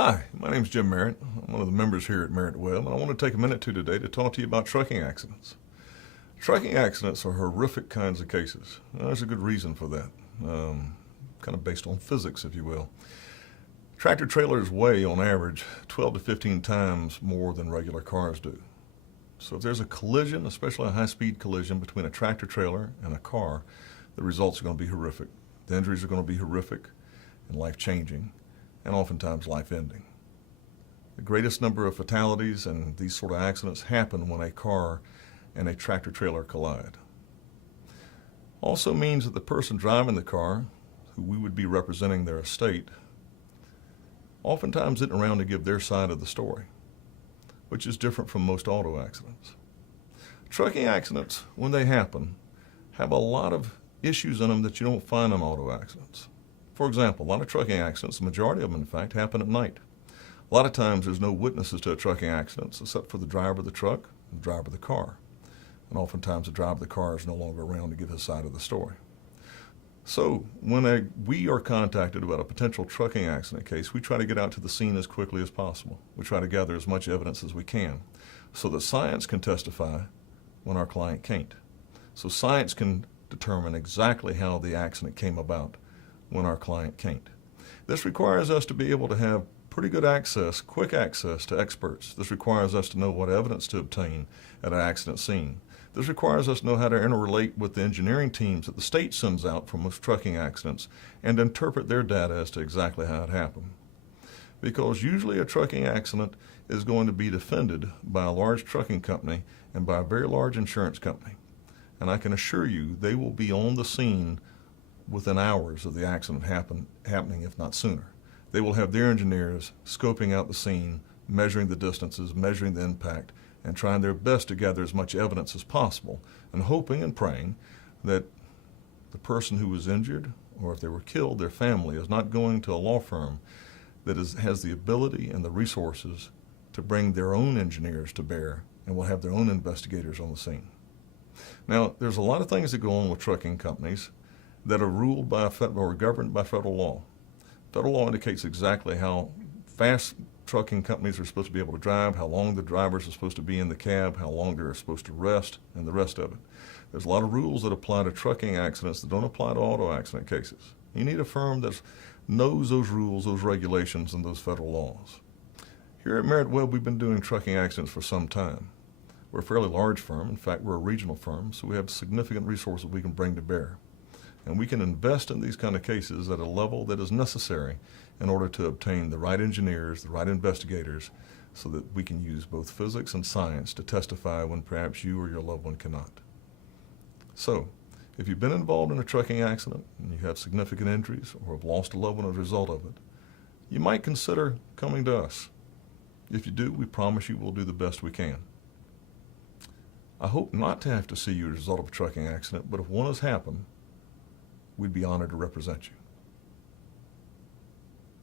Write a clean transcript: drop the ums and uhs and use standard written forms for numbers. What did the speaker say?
Hi, my name is Jim Merritt. I'm one of the members here at Merritt Webb, and I want to take a minute today to talk to you about trucking accidents. Trucking accidents are horrific kinds of cases. There's a good reason for that, kind of based on physics, if you will. Tractor trailers weigh, on average, 12 to 15 times more than regular cars do. So if there's a collision, especially a high-speed collision between a tractor trailer and a car, the results are going to be horrific. The injuries are going to be horrific and life-changing, and oftentimes life-ending. The greatest number of fatalities and these sort of accidents happen when a car and a tractor trailer collide. Also means that the person driving the car, who we would be representing their estate, oftentimes isn't around to give their side of the story, which is different from most auto accidents. Trucking accidents, when they happen, have a lot of issues in them that you don't find in auto accidents. For example, a lot of trucking accidents, the majority of them in fact, happen at night. A lot of times there's no witnesses to a trucking accident except for the driver of the truck and the driver of the car. And oftentimes the driver of the car is no longer around to give his side of the story. So when we are contacted about a potential trucking accident case, we try to get out to the scene as quickly as possible. We try to gather as much evidence as we can so that science can testify when our client can't. So science can determine exactly how the accident came about when our client can't. This requires us to be able to have pretty good access, quick access to experts. This requires us to know what evidence to obtain at an accident scene. This requires us to know how to interrelate with the engineering teams that the state sends out for most trucking accidents and interpret their data as to exactly how it happened. Because usually a trucking accident is going to be defended by a large trucking company and by a very large insurance company. And I can assure you they will be on the scene within hours of the accident happening, if not sooner. They will have their engineers scoping out the scene, measuring the distances, measuring the impact, and trying their best to gather as much evidence as possible, and hoping and praying that the person who was injured, or if they were killed, their family, is not going to a law firm that has the ability and the resources to bring their own engineers to bear and will have their own investigators on the scene. Now, there's a lot of things that go on with trucking companies that are ruled by or governed by federal law. Federal law indicates exactly how fast trucking companies are supposed to be able to drive, how long the drivers are supposed to be in the cab, how long they're supposed to rest, and the rest of it. There's a lot of rules that apply to trucking accidents that don't apply to auto accident cases. You need a firm that knows those rules, those regulations, and those federal laws. Here at Merritt Webb, we've been doing trucking accidents for some time. We're a fairly large firm. In fact, we're a regional firm, so we have significant resources we can bring to bear. And we can invest in these kind of cases at a level that is necessary in order to obtain the right engineers, the right investigators, so that we can use both physics and science to testify when perhaps you or your loved one cannot. So, if you've been involved in a trucking accident and you have significant injuries or have lost a loved one as a result of it, you might consider coming to us. If you do, we promise you we'll do the best we can. I hope not to have to see you as a result of a trucking accident, but if one has happened, we'd be honored to represent you.